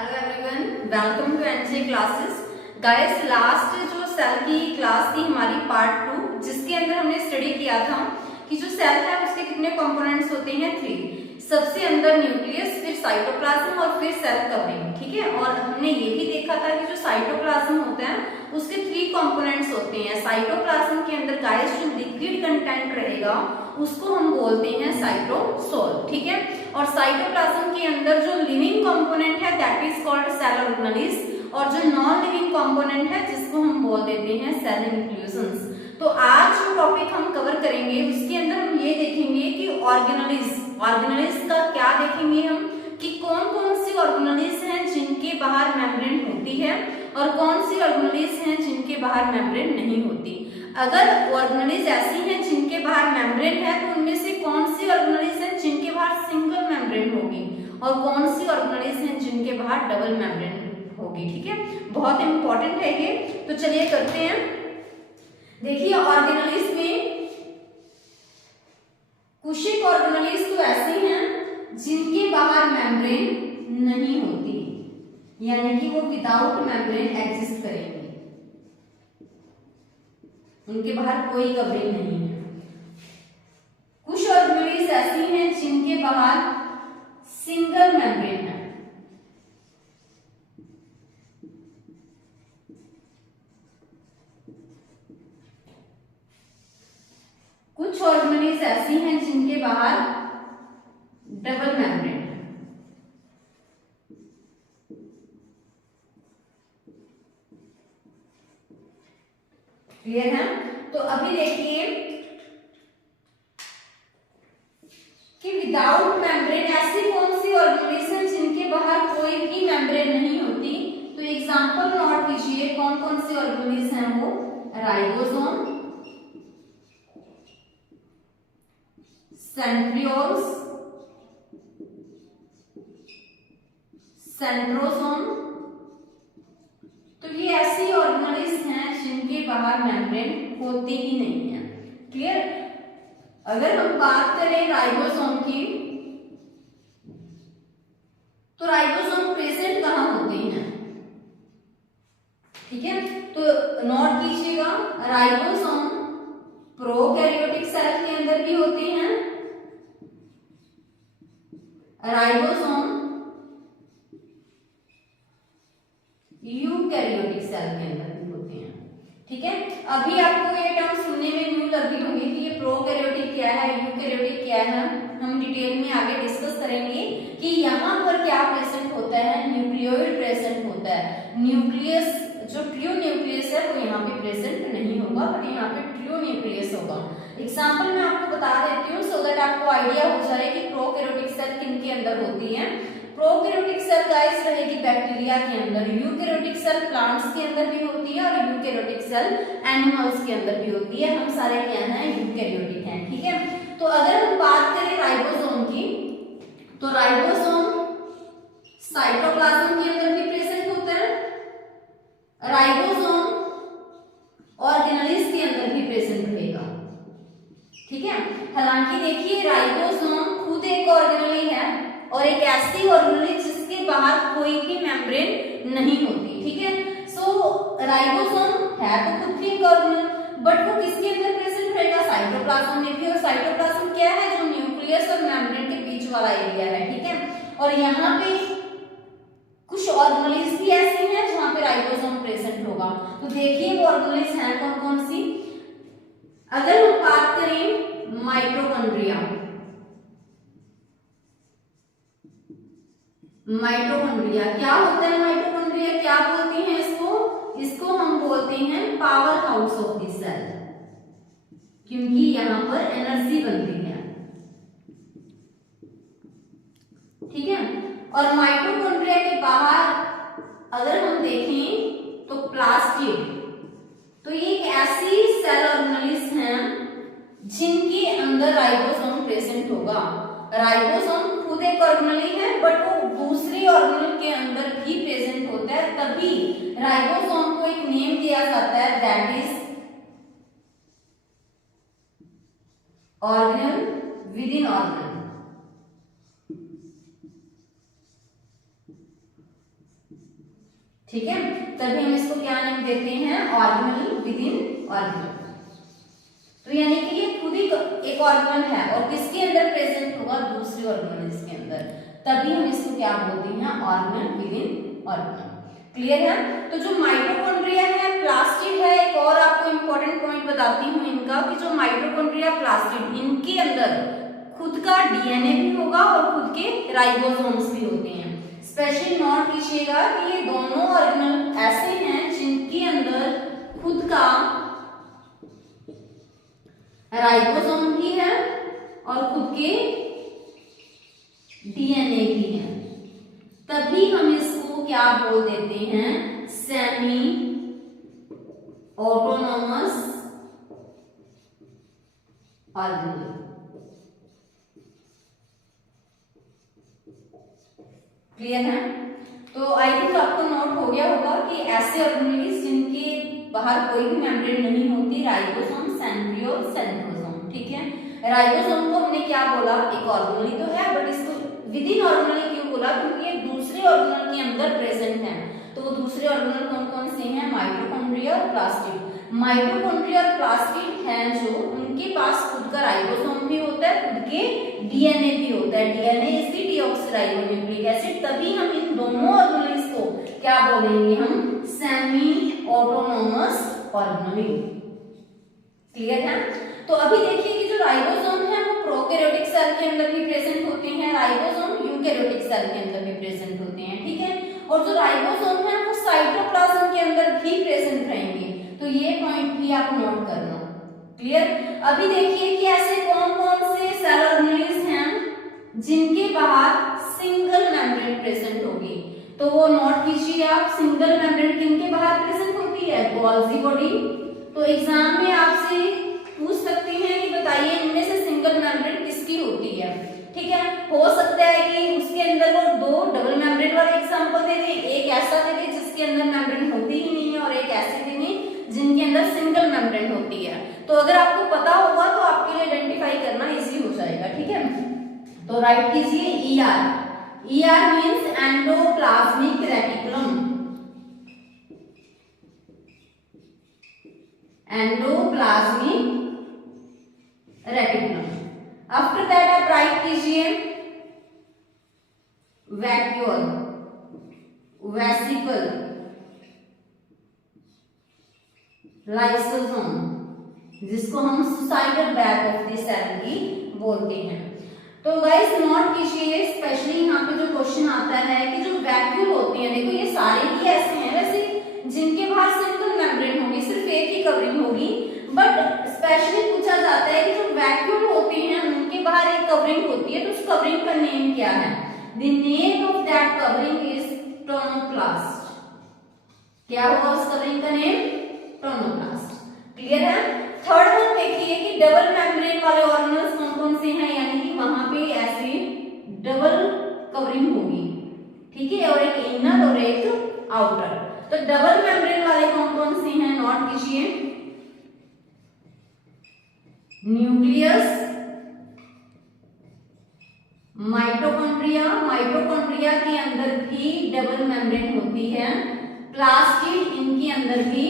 Hello everyone, welcome to NJ classes. Guys, last जो cell की class थी हमारी पार्ट 2, जिसके अंदर हमने स्टडी किया था कि जो सेल है उसके कितने कंपोनेंट्स होते हैं, 3। सबसे अंदर न्यूक्लियस, फिर साइटोप्लाज्म और फिर सेल कवरिंग। ठीक है, और हमने ये भी देखा था कि जो साइटोप्लाज्म होता है उसके 3 कंपोनेंट्स होते हैं। साइटोप्लाज्म के अंदर गाइस जो लिक्विड कंटेंट रहेगा उसको हम बोलते हैं साइटोसोल। ठीक है, और साइटोप्लाज्म के अंदर जो लिविंग कंपोनेंट है that is called cell organelles, और जो नॉन लिविंग कंपोनेंट है जिसको हम बोल देते हैं सेल न्यूक्लियोसंस। तो आज जो टॉपिक हम कवर करेंगे उसके अंदर हम ये देखेंगे कि ऑर्गेनेल्स का क्या देखेंगे हम कि कौन कौन सी ऑर्गेनेल्स हैं जिनके बाहर मेम्ब्रेन होती है और कौन सी ऑर्गेनेल्स हैं जिनके बाहर मेम्ब्रेन नहीं होती। अगर ऑर्गेनेल्स ऐसी हैं जिनके बाहर मेम्ब्रेन है तो उनमें से कौन सी ऑर्गेनेल्स हैं जिनके बाहर सिंगल मेम्ब्रेन होगी और कौन सी ऑर्गेनेल्स हैं जिनके बाहर डबल मेम्ब्रेन होगी। ठीक है, बहुत इंपॉर्टेंट है ये। तो चलिए करते हैं। देखिए, ऑर्गेनेल्स में कुछ ऑर्गेनेल्स तो ऐसे हैं जिनके बाहर मेम्ब्रेन नहीं होती, यानी कि वो विदाउट मेम्ब्रेन एग्जिस्ट करेंगे, उनके बाहर कोई कवरिंग नहीं है। कुछ ऑर्गेनेल्स ऐसी हैं जिनके बाहर सिंगल मेम्ब्रेन है। कुछ ऑर्गेनेल्स ऐसी हैं जिनके बाहर डबल मेम्ब्रेन है। क्लियर है? तो अभी देखिए कि विदाउट मेम्ब्रेन ऐसी कौन सी ऑर्गेनेल्स हैं जिनके बाहर कोई भी मेम्ब्रेन नहीं होती। तो एग्जांपल नोट कीजिए, कौन कौन सी ऑर्गेनेल्स हैं वो। Ribosome, centrioles, centrosome. तो ये ऐसी ऑर्गेनेल्स हैं जिनके बाहर मेम्ब्रेन होती ही नहीं है। क्लियर? अगर हम बात करें राइबोसोम की, तो राइबोसोम प्रेजेंट कहां होते हैं? ठीक है, तो नोट कीजिएगा, राइबोसोम प्रोकैरियोटिक सेल के अंदर भी होते हैं, राइबोसोम यूकैरियोटिक सेल के अंदर भी होते हैं। ठीक है, अभी आपको ये टर्म सुनने में न्यू लगी होगी कि ये प्रोकैरियोटिक क्या है, यूकैरियोटिक क्या है। हम डिटेल में आगे डिस्कस करेंगे कि यहाँ पर क्या प्रेजेंट होता है। न्यूक्लियोइड प्रेजेंट होता है। न्यूक्लियस, जो ट्रू न्यूक्लियस है वो यहाँ पे प्रेजेंट नहीं होगा, बट यहाँ पे ट्रू न्यूक्लियस होगा। एग्जाम्पल मैं आपको बता देती हूँ सो दैट आपको आइडिया हो जाए कि प्रोकैरियोटिक सेल किन के अंदर होती है। प्रोकैरियोटिक सेल गाइस रहेगी बैक्टीरिया के अंदर, यूकैरियोटिक सेल प्लांट्स के अंदर भी होती है और यूकैरियोटिक सेल एनिमल्स के अंदर भी होती है। हम सारे क्या हैं, यूकैरियोटिक हैं। ठीक है, तो अगर हम बात करें राइबोसोम की, तो राइबोसोम साइटोप्लाज्म के अंदर भी प्रेजेंट होता है, राइबोसोम ऑर्गेनेल्स के अंदर भी प्रेजेंट रहेगा। ठीक है, हालांकि देखिए राइबोसोम खुद एक ऑर्गेनेल है और एक ऐसी ऑर्गेनेल जिसके बाहर कोई भी मेम्ब्रेन नहीं होती। ठीक है, सो राइबोसोम है तो खुद भी एक ऑर्गेनेल, बट वो किसके अंदर प्रेजेंट रहेगा, साइटोप्लाज्म में भी। और साइटोप्लाज्म क्या है, जो न्यूक्लियस और मेम्ब्रेन के बीच वाला एरिया है। ठीक है, और यहाँ पे कुछ ऑर्गेनेल्स भी ऐसी हैं जहां पे राइबोसोम प्रेजेंट होगा। तो देखिए वो ऑर्गेनेल्स हैं कौन कौन सी। अगर हम बात करें माइटोकॉन्ड्रिया, माइटोकॉन्ड्रिया क्या होता है, माइटोकॉन्ड्रिया क्या बोलते हैं इसको, इसको हम बोलते हैं power house of the cell, क्योंकि यहां पर एनर्जी बनती है। ठीक है, और माइटोकॉन्ड्रिया के बाहर अगर हम देखें तो प्लास्टिड, तो ये एक ऐसी सेल ऑर्गेनेल्स हैं जिनके अंदर राइबोसोम प्रेजेंट होगा। राइबोसोम खुद एक ऑर्गेनेल है बट वो दूसरी ऑर्गेनेल के अंदर भी प्रेजेंट होता है, तभी राइबोसोम को एक नेम दिया जाता है that is organelle with in organelle. ठीक है, तभी हम इसको क्या नाम देते हैं, ऑर्गेनल विद इन ऑर्गेनल। तो यानी कि ये खुद ही एक ऑर्गेनल है और किसके अंदर प्रेजेंट होगा, दूसरे ऑर्गेनल के अंदर, तभी हम इसको क्या बोलते हैं, organelle with in organelle. Clear है। तो जो माइटोकॉन्ड्रिया है, प्लास्टिड है, एक और आपको इंपॉर्टेंट पॉइंट बताती हूँ इनका कि जो माइटोकॉन्ड्रिया, प्लास्टिड, इनके अंदर खुद का डीएनए भी होगा और खुद के राइबोसोम्स भी होते हैं। स्पेशली नोट कीजिएगा कि ये दोनों ऑर्गेनल ऐसे हैं जिनके अंदर खुद का राइबोसोम भी है और खुद के डीएनए भी है, तभी हम इसको क्या बोल देते हैं, सेमी ऑटोनॉमस ऑर्गेनल। क्लियर है। तो आई थिंक आपको नोट हो गया होगा कि ऐसे ऑर्गेनल्स जिनके बाहर कोई भी मेम्ब्रेन नहीं होती, राइबोसोम, सेंट्रियोल, सेंट्रोसोम। ठीक है, राइबोसोम को हमने क्या बोला, एक ऑर्गेनल ही तो है, बट इसको विद इन ऑर्गेनल क्यों बोला, क्योंकि ये दूसरे ऑर्गेनल के अंदर प्रेजेंट है। तो वो दूसरे ऑर्गेनल कौन कौन से हैं, माइटोकॉन्ड्रिया और प्लास्टिड। माइटोकॉन्ड्रिया और प्लास्टिड हैं जो उनके पास खुद का राइबोसोम भी होता है, खुद के डीएनए भी होता है। DNA is the deoxyribonucleic acid, तभी हम इन दोनों ऑर्गेनल्स को क्या बोलेंगे, हम सेमी ऑटोनॉमस ऑर्गेनल। क्लियर है। तो अभी देखिए कि जो राइबोसोम है वो प्रोकैरियोटिक सेल के अंदर भी प्रेजेंट होते हैं, राइबोसोम यूकैरियोटिक सेल के अंदर भी प्रेजेंट होते हैं। ठीक है, और जो राइबोसोम है वो साइटोप्लाज्म के अंदर भी प्रेजेंट रहेंगे, तो ये पॉइंट भी आप नोट करना। क्लियर। अभी देखिए कि ऐसे कौन कौन से सेल ऑर्गेनल्स हैं जिनके बाहर सिंगल मेम्ब्रेन प्रेजेंट होगी, तो वो नोट कीजिए आप, सिंगल मेम्ब्रेन किनके बाहर प्रेजेंट होती है, गोल्जी बॉडी। तो एग्जाम में आपसे पूछ सकते हैं कि बताइए इनमें से सिंगल मेम्ब्रेन किसकी होती है। ठीक है, हो सकता है कि उसके अंदर वो दो डबल मेम्ब्रेन वाले एग्जांपल दे दे, एक ऐसा दे दे जिसके अंदर मेम्ब्रेन होती ही नहीं है और एक ऐसे दे दे जिनके अंदर सिंगल मेम्ब्रेन होती है। तो अगर आपको पता होगा तो आपके लिए आइडेंटिफाई करना इजी हो जाएगा। ठीक है, तो राइट कीजिए ER। ER means endoplasmic reticulum, endoplasmic reticulum. After that आप राइट कीजिए वैक्यूल, वेसिकल, लाइसोसोम, जिसको हम suicidal bag of the cell भी बोलते हैं। तो गाइस नोट कीजिए, स्पेशली यहाँ पे जो क्वेश्चन आता है कि जो वैक्यूल होते हैं, देखो ये सारे ही ऐसे हैं वैसे जिनके बाहर सिंगल मेम्ब्रेन होगी, सिर्फ एक ही कवरिंग होगी, बट स्पेशली पूछा जाता है कि जो वैक्यूल होते हैं उनके बाहर एक कवरिंग होती है, तो उस कवरिंग का नेम क्या है, the name of that covering is tonoplast. क्या होगा उस कवरिंग का नेम, टोनोप्लास्ट। क्लियर है। थर्ड वन देखिए कि डबल मेम्ब्रेन वाले ऑर्गेनल्स कौन कौन से हैं, यानी कि वहां पे ऐसे डबल कवरिंग होगी। ठीक है, और एक इनर और एक आउटर। तो डबल मेम्ब्रेन वाले कौन कौन से हैं, नोट कीजिए, न्यूक्लियस, माइटोकॉन्ड्रिया, माइटोकॉन्ड्रिया के अंदर भी डबल मेम्ब्रेन होती है, प्लास्टिड, इनके अंदर भी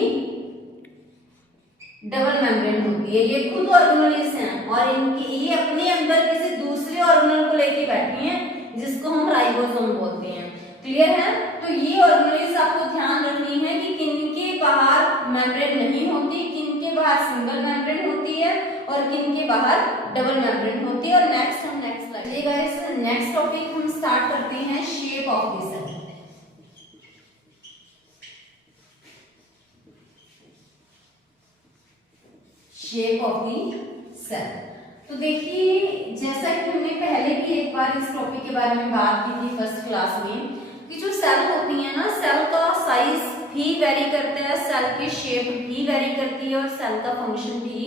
डबल मेम्ब्रेन होती है। ये खुद ऑर्गेनल्स हैं और इनकी ये अपने अंदर किसी दूसरे ऑर्गेनल को लेके बैठी हैं जिसको हम राइबोसोम बोलते हैं। क्लियर है। तो ये ऑर्गेनल्स आपको ध्यान रखनी है कि किनके बाहर मेम्ब्रेन नहीं होती, किनके बाहर सिंगल मेम्ब्रेन होती है और किनके बाहर डबल मेम्ब्रेन होती है। और नेक्स्ट हम नेक्स्ट टॉपिक हम स्टार्ट करते हैं, shape of the cell. Shape of the cell. तो देखिए जैसा कि हमने पहले भी एक बार इस टॉपिक के बारे में बात की थी फर्स्ट क्लास में कि जो सेल होती है ना, सेल का साइज भी वेरी करता है, सेल की शेप भी वेरी करती है और सेल का फंक्शन भी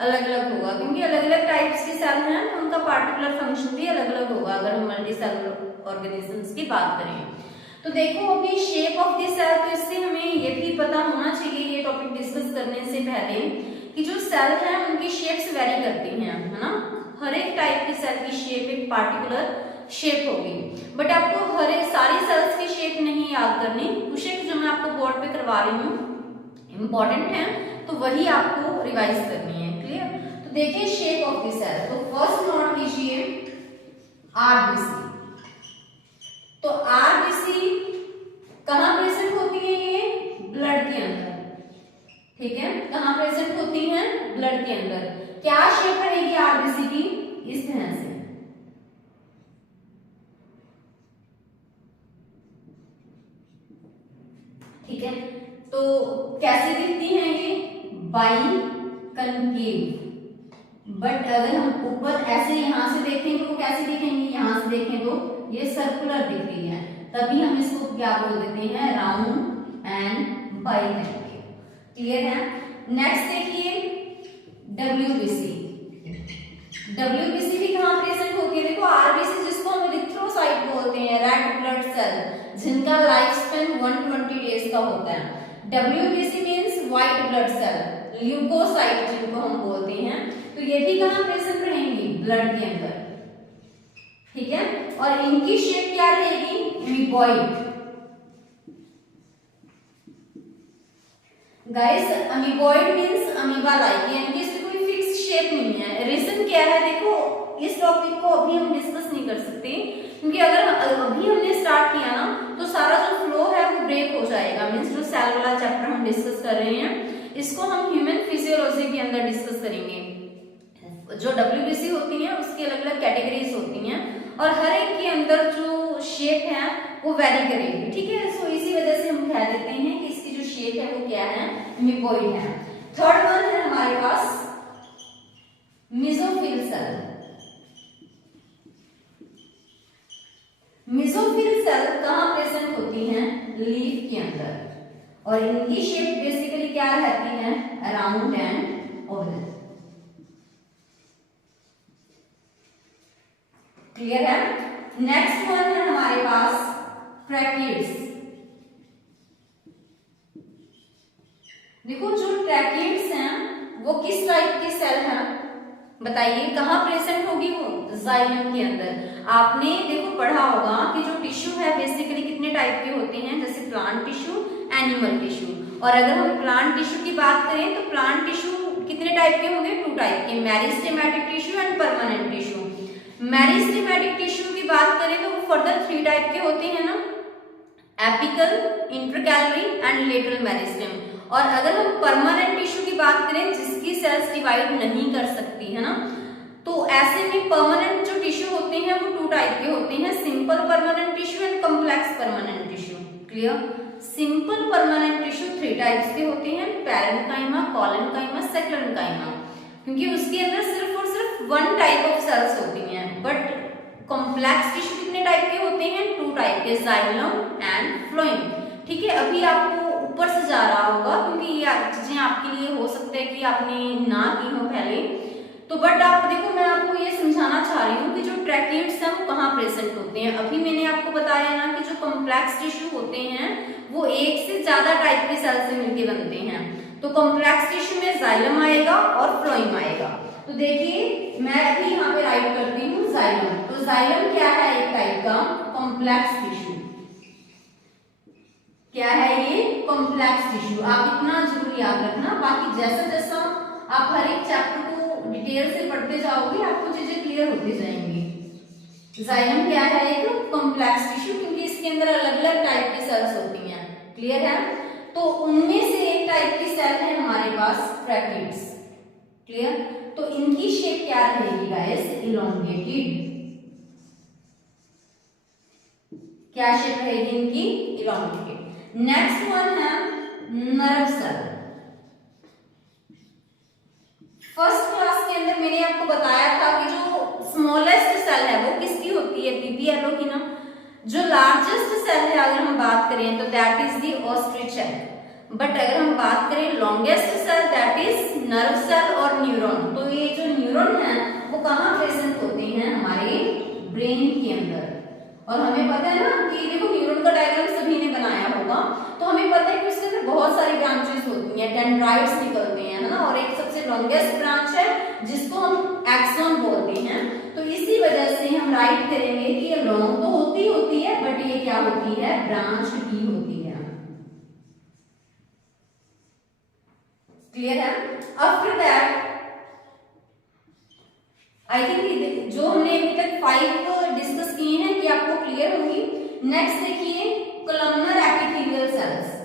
अलग अलग होगा, क्योंकि अलग अलग टाइप्स के सेल हैं तो उनका पार्टिकुलर फंक्शन भी अलग अलग होगा अगर हम मल्टी सेलुलर ऑर्गेनिजम्स की बात करें। तो देखो अभी शेप ऑफ द सेल, तो इससे हमें ये भी पता होना चाहिए ये टॉपिक डिस्कस करने से पहले कि जो सेल है उनकी शेप्स वेरी करती हैं, है ना। हर एक टाइप की सेल की शेप एक पार्टिकुलर शेप होगी। बट आपको हर एक सारी सेल्स की शेप नहीं याद करनी, कुछ एक जो मैं आपको बोर्ड पे करवा रही हूँ इंपॉर्टेंट है, तो वही आपको रिवाइज करनी है। क्लियर? तो देखिए शेप ऑफ द सेल, तो फर्स्ट नोट कीजिए आरबीसी। तो आरबीसी कहाँ प्रेजेंट होती है? ये ब्लड के अंदर, ठीक है, कहाँ प्रेजेंट होती है? ब्लड के अंदर। क्या शेप रहेगी आरबीसी की? इस तरह से, ठीक है। तो कैसे दिखती हैं ये? By concave. बट अगर हम ऊपर ऐसे यहां से देखें तो कैसे दिखेंगी? यहां से देखें तो ये सर्कुलर दिख रही है, तभी हम इसको क्या बोल देते हैं? Round and by concave. Clear है? नेक्स्ट देखिए डब्ल्यूबीसी। डब्ल्यूबीसी भी कहां प्रेजेंट होती है? देखो आरबीसी जिसको हम इरिथ्रोसाइट बोलते हैं, रेड ब्लड सेल, जिनका लाइफ स्पेन 120 डेज का होता है। WBC means white blood cell, leucocyte जिनको हम बोलते हैं, तो ये भी कहां प्रेजेंट रहेंगी? ब्लड के अंदर, ठीक है। और इनकी शेप क्या रहेगी? Amoeboid. Guys amoeboid means amoeba like, यानी कि इसकी कोई फिक्स शेप नहीं है। रीजन क्या है? देखो इस टॉपिक को अभी हम डिस्कस नहीं कर सकते, क्योंकि अगर अभी हमने स्टार्ट किया ना तो सारा जो फ्लो है वो ब्रेक हो जाएगा। मींस जो सेल वाला चैप्टर हम डिस्कस कर रहे हैं, इसको हम ह्यूमन फिजियोलॉजी के अंदर डिस्कस करेंगे। जो डब्ल्यूबीसी होती है उसकी अलग अलग कैटेगरीज होती हैं, और हर एक के अंदर जो शेप है वो वेरी करेगी, ठीक है। सो इसी वजह से हम कह देते हैं कि इसकी जो शेप है वो क्या है? अमीबॉइड है। थर्ड वन है हमारे पास मेसोफिल सेल। मेसोफिल सेल कहां प्रेजेंट होती हैं? लीफ के अंदर, और इनकी शेप बेसिकली क्या रहती है? Round and Oval. क्लियर है? नेक्स्ट वन है हमारे पास ट्रैकिड्स। देखो जो ट्रैकिड्स हैं वो किस टाइप की सेल है? बताइए कहां प्रेजेंट होगी? वो जाइलम के अंदर। आपने देखो पढ़ा होगा कि जो टिश्यू है बेसिकली कितने टाइप के होते हैं, जैसे प्लांट टिश्यू, एनिमल टिश्यू। और अगर हम प्लांट टिश्यू की बात करें तो प्लांट टिश्यू कितने टाइप के होंगे? 2 टाइप के, meristematic tissue and permanent tissue. Meristematic tissue की बात करें तो वो फर्दर 3 टाइप के होते हैं ना, apical, intercalary and lateral meristem. और अगर हम परमानेंट टिश्यू की बात करें जिसकी सेल्स डिवाइड नहीं कर सकती है ना, तो ऐसे में परमानेंट जो टिश्यू होते हैं वो 2 टाइप के होते हैं, simple permanent tissue and complex permanent tissue. Clear? Simple permanent tissue 3 types के होते हैं, पैरेन्काइमा, कोलेनकाइमा, सेक्लेनकाइमा, क्योंकि उसके अंदर सिर्फ और सिर्फ 1 टाइप ऑफ सेल्स होती हैं। बट कॉम्प्लेक्स टिश्यू कितने टाइप के होते हैं? 2 टाइप के, जाइलम एंड फ्लोएम। ठीक है, अभी आपको ऊपर से जा रहा होगा क्योंकि ये चीजें आपके लिए हो सकता है कि आपने ना की हो पहले, तो बट आप देखो मैं आपको ये समझाना चाह रही हूँ कि जो ट्रैकिड्स हैं वो कहाँ प्रेजेंट होते हैं। अभी मैंने आपको बताया ना कि जो कॉम्प्लेक्स टिश्यू होते हैं वो एक से ज्यादा टाइप के सेल से मिलकर बनते हैं। तो कॉम्प्लेक्स टिश्यू में जाइलम आएगा और फ्लोएम आएगा। तो देखिए मैं अभी यहाँ पे राइट करती हूँ जाइलम। तो जाइलम क्या है? एक टाइप का कॉम्प्लेक्स टिश्यू। क्या है ये? Complex tissue. आप इतना जरूर याद रखना, बाकी जैसा जैसा आप हर एक चैप्टर को डिटेल से पढ़ते जाओगे आपको चीजें क्लियर होती जाएंगी। जाइलम क्या है? एक कॉम्प्लेक्स टिश्यू, क्योंकि इसके अंदर अलग अलग टाइप की सेल्स होती हैं। क्लियर है? तो उनमें से एक टाइप की सेल है हमारे पास ट्रैकिड्स। क्लियर? तो इनकी शेप क्या रहेगी गाइस? इलोंगेटेड। क्या शेप रहेगी इनकी? इलोंगेटेड। नेक्स्ट वन है नर्व सेल। फर्स्ट क्लास के अंदर मैंने आपको बताया था कि जो स्मॉलेस्ट सेल है वो किसकी होती है? पीपीएलओ की ना। जो लार्जेस्ट सेल है अगर हम बात करें तो that is the ostrich egg. But अगर हम बात करें longest cell that is nerve cell और न्यूरॉन। तो ये जो न्यूरॉन है वो कहाँ प्रेजेंट होते हैं? हमारे ब्रेन के अंदर। और हमें पता है ना कि देखो न्यूरॉन का डायग्राम सभी ने बनाया होगा, तो हमें पता है कि उसके अंदर बहुत सारी ब्रांचेस होती हैं, डेंड्राइट्स निकलते हैं, है ना। और एक सबसे लॉन्गेस्ट ब्रांच है जिसको हम एक्सॉन बोलते हैं। तो इसी वजह से हम राइट करेंगे कि ये लॉन्ग तो होती है बट ये क्या होती है, ब्रांच भी होती है। क्लियर है? आफ्टर दैट आई थिंक जो हमने अभी तक 5 डिस्कस किए हैं कि आपको क्लियर होगी। नेक्स्ट देखिए columnar epithelial cells.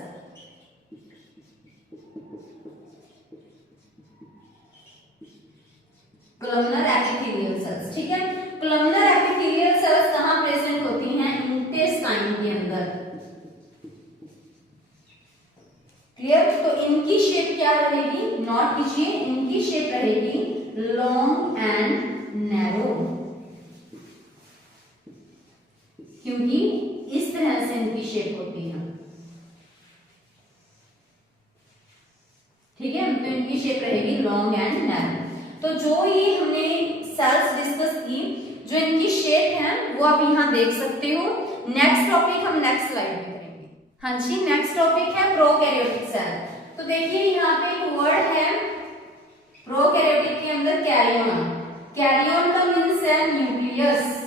Columnar epithelial cells, ठीक है। कॉलमनर एपिथेलियल सेल्स कहां प्रेजेंट होती हैं, इंटेस्टाइन के अंदर। क्लियर? तो इनकी शेप क्या रहेगी, नोट कीजिए, इनकी शेप रहेगी लॉन्ग एंड नैरो, क्योंकि इस तरह से इनकी शेप होती है। ठीक है, तो इनकी शेप रहेगी लॉन्ग एंड नैरो। तो जो ये हमने सेल्स डिस्कस की, जो इनकी शेप है वो आप यहां देख सकते हो। नेक्स्ट टॉपिक हम नेक्स्ट स्लाइड में करेंगे। हाँ जी, नेक्स्ट टॉपिक है प्रोकैरियोटिक सेल। तो देखिए यहाँ पे एक वर्ड है प्रोकैरियोटिक के अंदर कैरियन। कैरियन का मीन्स है न्यूक्लियस।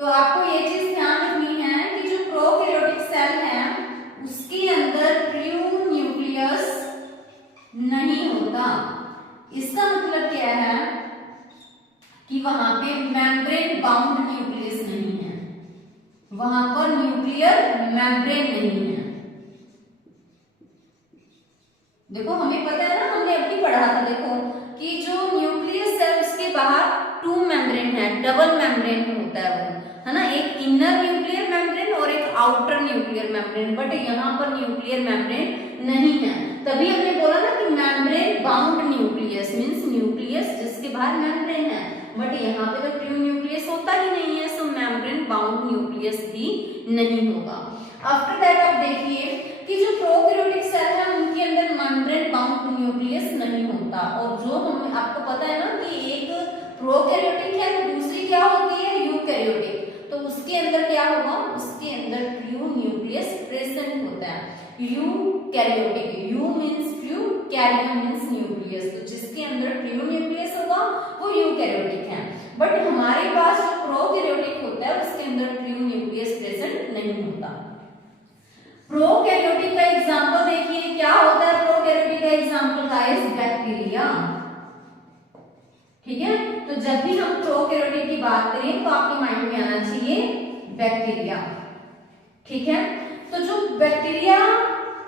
तो आपको ये चीज ध्यान रखनी है कि जो प्रोकैरियोटिक सेल है उसके अंदर ट्रू न्यूक्लियस नहीं होता। इसका मतलब क्या है कि वहां पे मेम्ब्रेन बाउंड न्यूक्लियस नहीं है, वहां पर न्यूक्लियर मेम्ब्रेन नहीं है। देखो हमें पता है ना, हमने अभी पढ़ा था देखो कि जो न्यूक्लियस है उसके बाहर 2 मेम्ब्रेन है, डबल मेम्ब्रेन होता है वो, है ना, एक इनर न्यूक्लियर मेम्ब्रेन और एक आउटर न्यूक्लियर मेम्ब्रेन। बट यहाँ पर न्यूक्लियर मेम्ब्रेन नहीं है, तभी हमने बोला ना कि membrane bound nucleus means nucleus जिसके बाहर मेम्ब्रेन है। बट यहाँ पे तो ट्रू न्यूक्लियस होता ही नहीं है, सो मेम्ब्रेन बाउंड न्यूक्लियस भी नहीं होगा। आफ्टर दैट आप देखिए कि जो प्रोकैरियोटिक सेल है उनके अंदर मेम्ब्रेन बाउंड न्यूक्लियस नहीं होता। और जो हम आपको पता है ना कि एक प्रोकैरियोटिक है तो दूसरी क्या होती है, यूकैरियोटिक। तो उसके अंदर क्या होगा, उसके अंदर ट्रू न्यूक्लियस प्रेजेंट होता है। Eukaryotic, eu means true, karyon means nucleus. तो जिसके अंदर ट्रू न्यूक्लियस होगा वो यूकैरियोटिक है। बट हमारे पास जो प्रोकैरियोटिक होता है उसके अंदर ट्रू न्यूक्लियस प्रेजेंट नहीं होता। प्रोकैरियोटिक का एग्जांपल देखिए, क्या होता है प्रोकैरियोटिक का एग्जांपल गाइस, बैक्टीरिया। ठीक है, तो जब भी हम प्रोकैरियोटिक की बात करें तो आपके माइंड में आना चाहिए बैक्टीरिया। ठीक है, तो जो बैक्टीरिया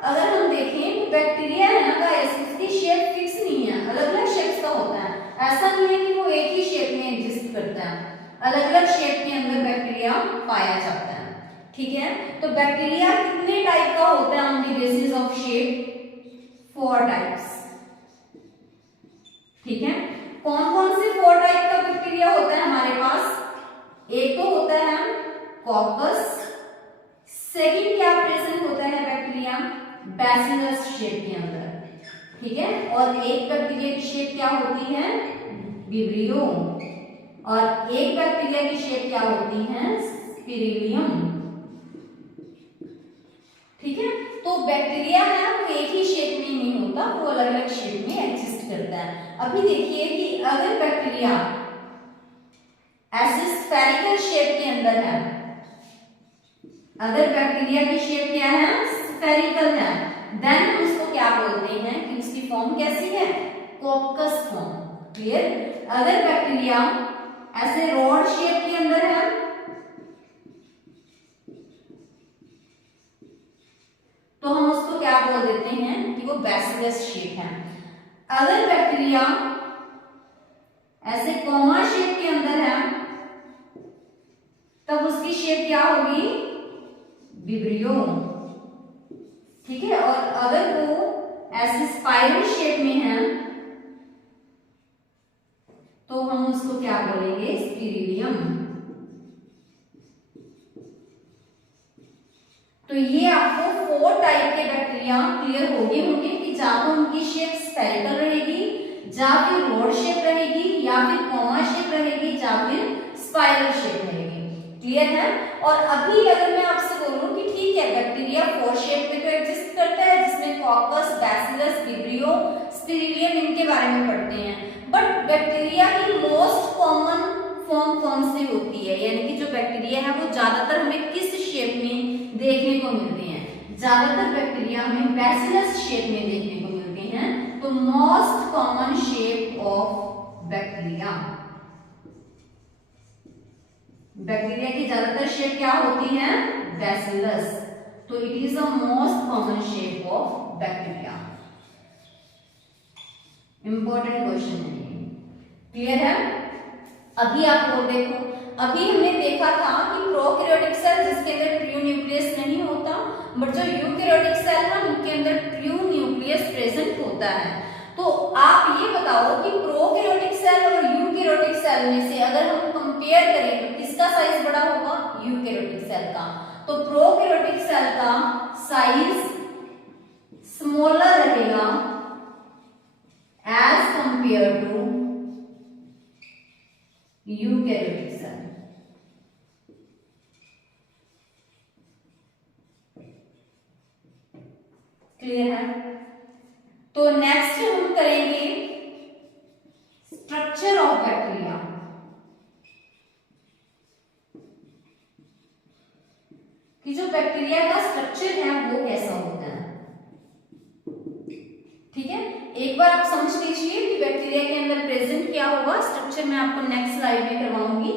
अगर हम देखें तो बैक्टीरिया है ना गाइस, उसकी शेप फिक्स नहीं है, अलग अलग शेप्स का होता है। ऐसा नहीं है कि वो एक ही शेप में एग्जिस्ट करता है, अलग अलग शेप के अंदर बैक्टीरिया पाया जाता है। ठीक है, तो बैक्टीरिया कितने टाइप का होता है on the basis of shape, 4 types. ठीक है, कौन कौन से 4 टाइप का बैक्टीरिया होता है हमारे पास? एक तो होता है कॉकस, सेकंड क्या प्रेजेंट होता है बैक्टीरिया, बैसिलस शेप के अंदर। ठीक है, और एक बैक्टीरिया की शेप क्या होती है, विब्रियो, और एक बैक्टीरिया की शेप क्या होती है, स्पिरिलियम। ठीक है, तो बैक्टीरिया है वो एक ही शेप में नहीं होता, वो अलग अलग शेप में एग्जिस्ट करता है। अभी देखिए कि अगर बैक्टीरिया ऐसे स्फेरिकल शेप के अंदर है, अगर बैक्टीरिया की शेप क्या है, स्फेरिकल है, देन हम उसको क्या बोलते हैं कि उसकी फॉर्म कैसी है, कॉकस फॉर्म। क्लियर? अगर बैक्टीरिया ऐसे रॉड शेप के अंदर है तो हम उसको क्या बोल देते हैं कि वो बैसिलस शेप है। अगर बैक्टीरिया ऐसे कोमा शेप के अंदर है तब उसकी शेप क्या होगी, विब्रियो। ठीक है, और अगर वो ऐसे स्पाइरल शेप में है तो हम उसको क्या बोलेंगे, स्पिरिलियम। तो ये आपको 4 टाइप के बैक्टीरिया क्लियर हो गए होंगे कि या तो उनकी शेप स्फेरिकल रहेगी, या फिर रॉड शेप रहेगी, या फिर कोमा शेप रहेगी, या फिर स्पाइरल शेप रहेगी। क्लियर है? और अभी अगर मैं आपसे बोलूं कि ठीक है बैक्टीरिया 4 शेप में तो एग्जिस्ट करता है, जिसमें कॉकस, बैसिलस, विब्रियो, स्पिरिलियम इनके बारे में पढ़ते हैं, बट बैक्टीरिया की मोस्ट कॉमन फॉर्म कौन सी होती है, यानी कि जो बैक्टीरिया है वो ज्यादातर हमें किस शेप में देखने को मिलते हैं? ज्यादातर बैक्टीरिया हमें बैसिलस शेप में देखने को मिलते हैं। तो most common shape of bacteria, bacteria की ज्यादातर शेप क्या होती है? बैसिलस। तो it is the most common shape of bacteria. Important question है ये, क्लियर है? अभी आप और देखो, अभी हमने देखा था कि प्रोकैरियोटिक सेल जिसके अंदर ट्रू न्यूक्लियस नहीं होता, बट जो यूकैरियोटिक सेल है उनके अंदर ट्रू न्यूक्लियस प्रेजेंट होता है। तो आप ये बताओ कि प्रोकैरियोटिक सेल और यूकैरियोटिक सेल में से अगर हम कंपेयर करें तो किसका साइज बड़ा होगा? यूकैरियोटिक सेल का। तो प्रोकैरियोटिक सेल का साइज स्मॉलर रहेगा as compared to eukaryotic cell। Clear है? तो नेक्स्ट हम करेंगे स्ट्रक्चर ऑफ बैक्टीरिया। कि जो बैक्टीरिया का स्ट्रक्चर है वो कैसा होता है। ठीक है, एक बार आप समझ लीजिए कि बैक्टीरिया के अंदर प्रेजेंट क्या होगा। स्ट्रक्चर मैं आपको नेक्स्ट स्लाइड में करवाऊंगी।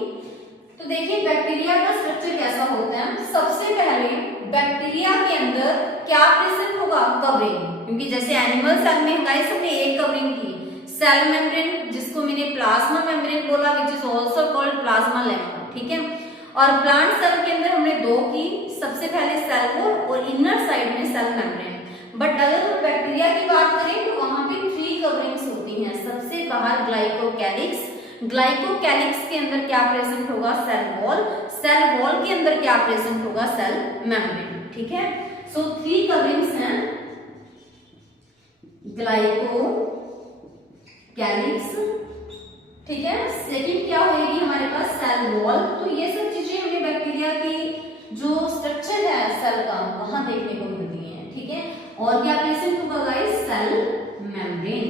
तो देखिए बैक्टीरिया का स्ट्रक्चर कैसा होता है। सबसे पहले बैक्टीरिया के अंदर क्या प्रेजेंट होगा? कवरिंग। क्योंकि जैसे एनिमल सेल में गाइस हमने एक कवरिंग की, सेल मेम्ब्रेन, जिसको मैंने प्लाज्मा मेम्ब्रेन बोला, which is also called plasma lemma. ठीक है, और प्लांट सेल के अंदर हमने दो की, सबसे पहले सेल वॉल और इनर साइड में सेल मेम्ब्रेन। बट अगर हम बैक्टीरिया की बात करें तो वहां पे 3 कवरिंग्स होती हैं। सबसे बाहर ग्लाइकोकैलिक्स, ग्लाइकोकैलिक्स के अंदर क्या प्रेजेंट होगा? सेल वॉल, सेल वॉल के अंदर क्या प्रेजेंट होगा? Cell membrane. ठीक है, सो 3 कवरिंग्स हैं, ग्लाइकोकैलिक्स। ठीक है, सेकंड क्या होगी हमारे पास? Cell wall. तो ये सब चीजें हमें बैक्टीरिया की जो स्ट्रक्चर है सेल का वहां देखने को मिलती है। ठीक है, और क्या प्रेजेंट होगा गाइस? Cell membrane.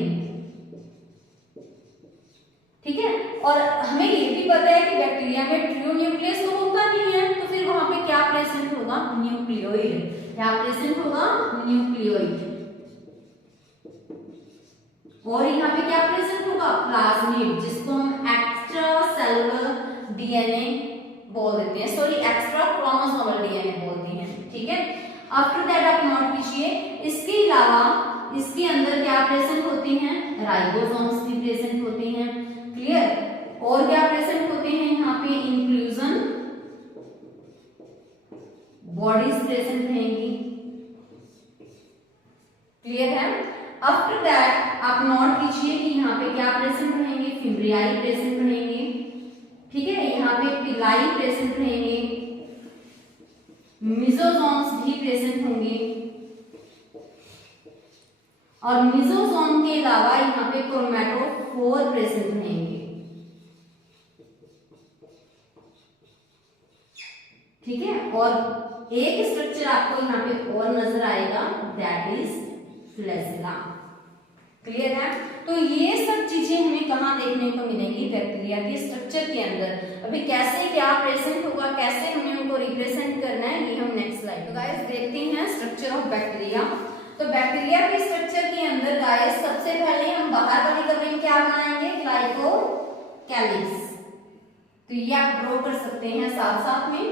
ठीक है, और हमें ये भी पता है कि बैक्टीरिया में ट्रू न्यूक्लियस तो होता नहीं है, तो फिर वहां पे क्या प्रेजेंट होगा? न्यूक्लियोइड। क्या प्रेजेंट होगा? न्यूक्लियोइड। और यहाँ पे क्या प्रेजेंट होगा? प्लाज्मिड, जिसको हम एक्स्ट्रा सेलुलर डीएनए बोल देते हैं, सॉरी एक्स्ट्रा क्रोमोसोमल डीएनए बोलते हैं। ठीक है, आफ्टर दैट आप नोट कीजिए, इसके अलावा इसके अंदर क्या प्रेजेंट होती हैं? राइबोसोम्स भी प्रेजेंट होती हैं। क्लियर? और क्या प्रेजेंट होते हैं यहाँ पे? इंक्लूजन बॉडीज प्रेजेंट रहेंगी। क्लियर है? आफ्टर दैट आप नोट कीजिए कि यहाँ पे क्या प्रेजेंट रहेंगे? फिम्ब्रियाई प्रेजेंट रहेंगे। ठीक है, यहाँ पे पिलाई प्रेजेंट रहेंगे, मिजोसोम्स भी प्रेजेंट होंगे, और मिजोसोम के अलावा यहाँ पे क्रोमैटोफोर प्रेजेंट रहेंगे। ठीक है, और एक स्ट्रक्चर आपको यहाँ पे और नजर आएगा, दैट इज फ्लैजेला। क्लियर है? तो ये सब चीजें हमें कहाँ देखने को मिलेंगी? बैक्टीरिया के स्ट्रक्चर के अंदर। अभी कैसे क्या प्रेजेंट होगा, कैसे हमें उनको रिप्रेजेंट करना है, ये हम नेक्स्ट स्लाइड। तो गाइस देखते हैं स्ट्रक्चर ऑफ बैक्टीरिया। तो बैक्टीरिया के स्ट्रक्चर के अंदर गाइस सबसे पहले हम बाहर वाली कवरिंग क्या बनाएंगे? ग्लाइकोकैलिक्स। तो ये आप ड्रॉ कर सकते हैं साथ साथ में।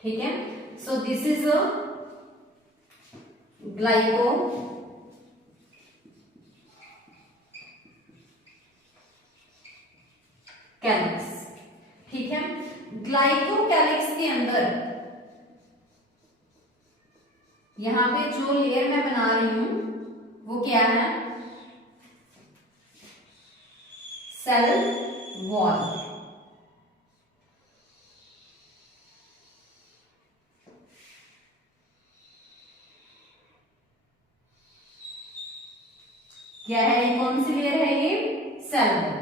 ठीक है, so this is a glycocalyx. ठीक है, ग्लाइकोकैलिक्स के अंदर यहां पे जो लेयर मैं बना रही हूं वो क्या है? Cell wall. क्या है? कौन सी लेयर है ये? Cell wall.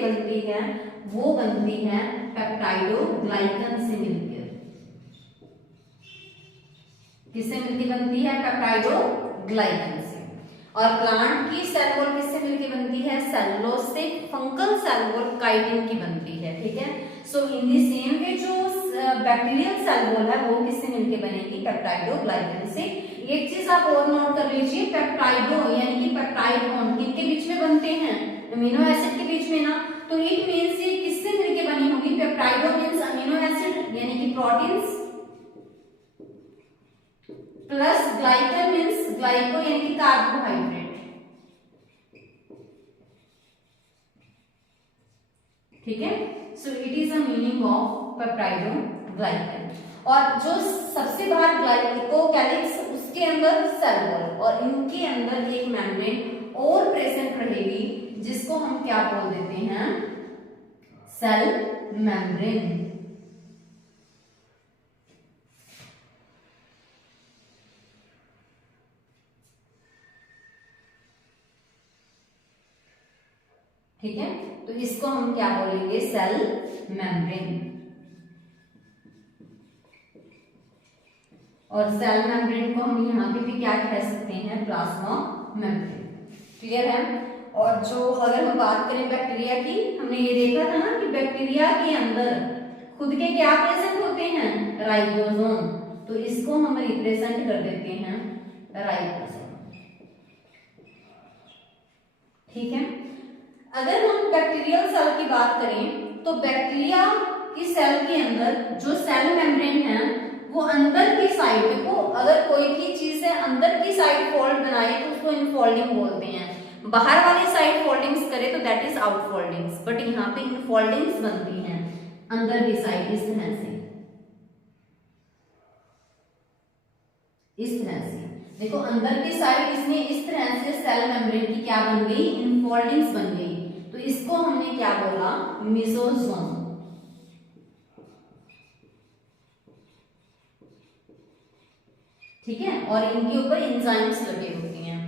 मिलके बनती है वो बनती है पेप्टाइडोग्लाइकन से मिलकर। किससे मिलके बनती है? पेप्टाइडोग्लाइकन से। और प्लांट की सेल वॉल किससे मिलके बनती है? सेलुलोज से। फंगल सेल वॉल काइटिन की बनती है। ठीक है, सो इन द सेम वे जो बैक्टीरियल सेल वॉल है वो किससे मिलके बनेगी? पेप्टाइडोग्लाइकन से। एक चीज आप और नोट कर लीजिए, पेप्टाइडो यानी कि पेप्टाइड बॉन्ड किनके बीच में बनते हैं? अमीनो एसिड के बीच में ना। तो इट मींस ये किससे मिलके बनी होगी? पेप्टाइडो मींस अमीनो एसिड यानी कि proteins, plus glycan means glyco यानी कि कार्बोहाइड्रेट। ठीक है, so it is a meaning of peptidoglycan. और जो सबसे बाहर ग्लाइकोकैलिक्स उसके अंदर सेल वॉल, और इनके अंदर एक मेम्ब्रेन और प्रेजेंट रहेगी जिसको हम क्या बोल देते हैं? Cell membrane. ठीक है, तो इसको हम क्या बोलेंगे? Cell membrane. और सेल मेम्ब्रेन को हम यहाँ पे भी क्या कह सकते हैं? Plasma membrane. क्लियर है? और जो अगर हम बात करें बैक्टीरिया की, हमने ये देखा था ना कि बैक्टीरिया के अंदर खुद के क्या प्रेजेंट होते हैं? राइबोसोम। तो इसको हम रिप्रेजेंट कर देते हैं राइबोसोम। ठीक है, अगर हम बैक्टीरियल सेल की बात करें तो बैक्टीरिया की सेल के अंदर जो सेल मेम्ब्रेन है वो अंदर की साइड, देखो अगर कोई भी चीज है अंदर की साइड फोल्ड बनाए तो उसको इनफोल्डिंग बोलते हैं। बाहर वाली साइड फोल्डिंग्स करे तो दैट इज आउटफोल्डिंग्स, बट यहाँ पे इनफोल्डिंग्स बनती हैं अंदर की साइड। इस तरह से, इस तरह से देखो अंदर की साइड इसमें इस तरह से सेल मेम्ब्रेन की क्या बन गई? इनफोल्डिंग्स बन गई। तो इसको हमने क्या बोला? मेसोसोम। ठीक है, और इनके ऊपर एंजाइम्स लगे होते हैं।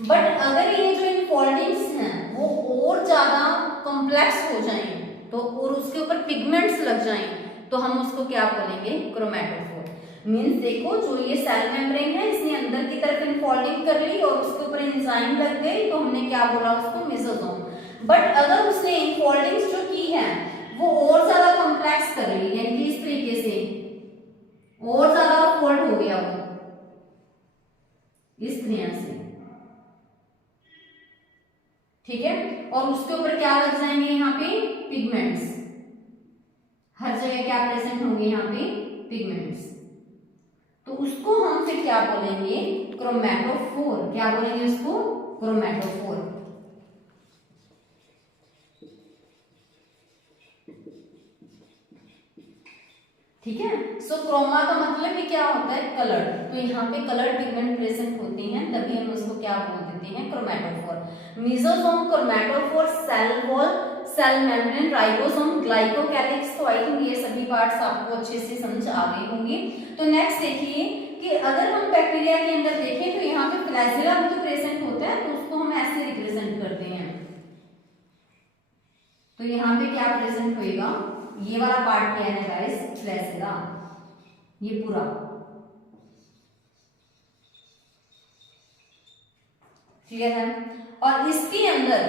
बट अगर ये जो इनफोल्डिंग्स हैं वो और ज्यादा कॉम्प्लेक्स हो जाएं तो और उसके ऊपर पिगमेंट्स लग जाएं तो हम उसको क्या बोलेंगे? क्रोमैटोफोर। मींस देखो जो ये सेल मेम्ब्रेन है इसने अंदर की तरफ इनफोल्डिंग कर ली और उसके ऊपर एंजाइम लग गई तो हमने क्या बोला? उसको मेसोसोम। बट अगर उसने इनफोल्डिंग्स जो की है वो और ज्यादा कॉम्प्लेक्स कर ली, यानी कि इस तरीके से और ज्यादा फोल्ड हो गया वो इस तरह से। ठीक है, और उसके ऊपर क्या लग जाएंगे? यहाँ पे पिगमेंट्स। हर जगह क्या प्रेजेंट होंगे? यहाँ पे पिगमेंट्स। तो उसको हम फिर क्या बोलेंगे? क्रोमैटोफोर। क्या बोलेंगे उसको? क्रोमैटोफोर। ठीक है, सो क्रोमा का मतलब ही क्या होता है? कलर। तो यहाँ पे कलर पिगमेंट प्रेजेंट होते हैं तभी हम उसको क्या बोल देते हैं? Chromatophore. Mesosome, chromatophore, cell wall, cell membrane, ribosome, glycocalyx. तो आई थिंक ये सभी पार्ट्स आपको अच्छे से समझ आ गए होंगे। तो नेक्स्ट देखिए कि अगर हम बैक्टीरिया के अंदर देखें तो यहाँ पे फ्लैजेला भी तो प्रेजेंट होता है, तो उसको हम ऐसे रिप्रेजेंट करते हैं। तो यहाँ पे क्या प्रेजेंट होएगा? ये वाला पार्ट क्या है गाइस? फ्लैजेला। ये पूरा क्लियर है। और इसके अंदर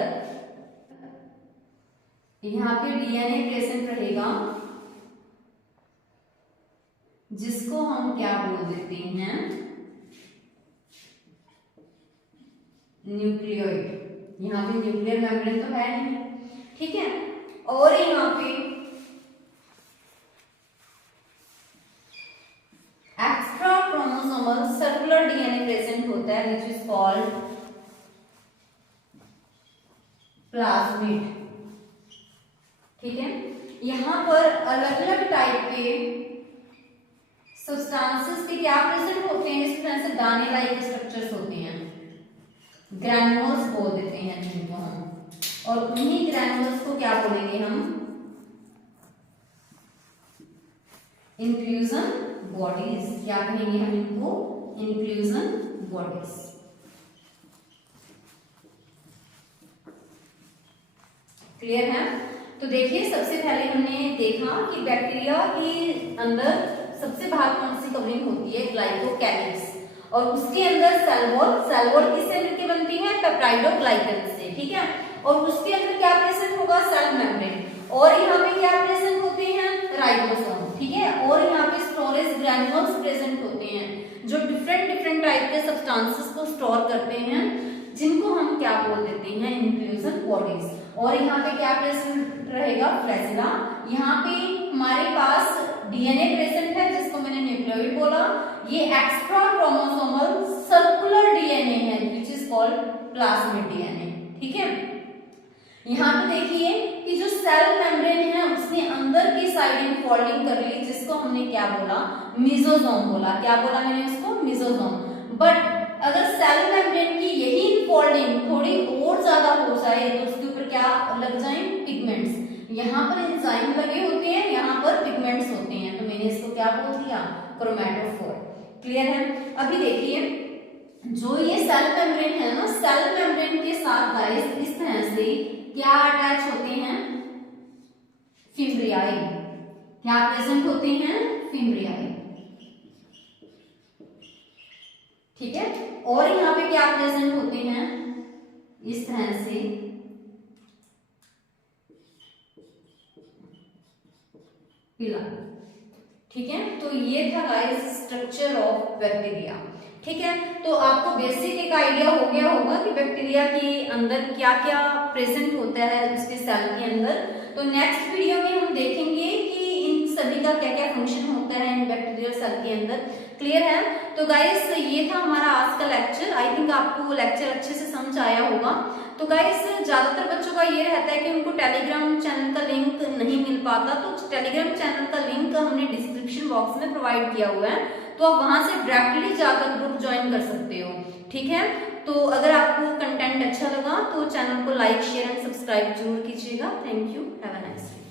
यहाँ पे डीएनए प्रेजेंट रहेगा जिसको हम क्या बोल देते हैं? न्यूक्लियोइड। यहाँ पे न्यूक्लियर मेम्ब्रेन तो है नहीं। ठीक है, और यहाँ पे extra chromosomal circular DNA present होता है विच इज कॉल्ड प्लाज्मिड। ठीक है, यहाँ पर अलग अलग टाइप के सब्सटेंसेस के क्या प्रेजेंट होते हैं? इस तरह से दाने लाइक स्ट्रक्चर्स होते हैं, ग्रैन्युल्स बोल देते हैं जिनको हम। और उन्हीं ग्रैन्युल्स को क्या बोलेंगे हम? Inclusion bodies. क्या कहेंगे हम इनको? Inclusion bodies. क्लियर है? तो देखिए सबसे पहले हमने देखा कि बैक्टीरिया के अंदर सबसे बाहर कौन सी कवरिंग होती है, ग्लाइकोकैलिक्स, और उसके अंदर सेल वॉल किससे मिलकर बनती है, पेप्टाइडोग्लाइकन से, ठीक है। और उसके अंदर क्या प्रेजेंट होगा, सेल मेम्ब्रेन, और यहाँ पे क्या प्रेजेंट होते हैं, राइबोसोम, ठीक है। और यहाँ पे स्टोरेज ग्रैन्युल्स प्रेजेंट होते हैं जो डिफरेंट टाइप के सब्सटेंसेस को स्टोर करते हैं, जिनको हम क्या बोल देते हैं, इंक्लूजन बॉडीज। और यहाँ पे क्या प्रेजेंट रहेगा, फ्लैजिला। यहाँ पे हमारे पास डीएनए प्रेजेंट है जिसको मैंने न्यूक्लियोइड बोला। ये एक्स्ट्रा क्रोमोसोमल सर्कुलर डीएनए है which is called plasmid DNA, ठीक है। यहाँ पे देखिए कि जो सेल मेम्ब्रेन है उसने अंदर की साइड इनफोल्डिंग कर ली, जिसको हमने क्या बोला, मेसोसोम बोला। क्या बोला मैंने उसको, मेसोसोम। बट अगर सेल मेम्ब्रेन की यही इनफोल्डिंग थोड़ी और ज्यादा हो जाए तो उसके ऊपर क्या लग जाए, पिगमेंट्स। यहाँ पर एंजाइम लगे होते हैं, यहाँ पर पिगमेंट्स होते हैं, तो मैंने इसको क्या बोल दिया, क्रोमैटोफोर। क्लियर है? अभी देखिए जो ये सेल मेम्ब्रेन है ना, सेल मेम्ब्रेन के साथ गाइस इस तरह से क्या अटैच होते हैं, फिम्ब्रियाई। क्या प्रेजेंट होते हैं, फिम्ब्रियाई, ठीक है। और यहाँ पे क्या प्रेजेंट होते हैं, इस तरह से पिला, ठीक है। तो ये था गाइस स्ट्रक्चर ऑफ बैक्टीरिया, ठीक है। तो आपको बेसिक एक आइडिया हो गया होगा कि बैक्टीरिया के अंदर क्या क्या प्रेजेंट होता है उसके सेल के अंदर। तो नेक्स्ट वीडियो में हम देखेंगे कि इन सभी का क्या क्या फंक्शन होता है इन बैक्टीरियल सेल के अंदर। क्लियर है? तो गाइस ये था हमारा आज का लेक्चर। आई थिंक आपको लेक्चर अच्छे से समझ आया होगा। तो गाइस ज्यादातर बच्चों का ये रहता है कि उनको टेलीग्राम चैनल का लिंक नहीं मिल पाता, तो टेलीग्राम चैनल का लिंक हमने डिस्क्रिप्शन बॉक्स में प्रोवाइड किया हुआ है, तो आप वहां से डायरेक्टली जाकर ग्रुप ज्वाइन कर सकते हो, ठीक है। तो अगर आपको कंटेंट अच्छा लगा तो चैनल को लाइक, शेयर एंड सब्सक्राइब जरूर कीजिएगा। Thank you, have a nice day.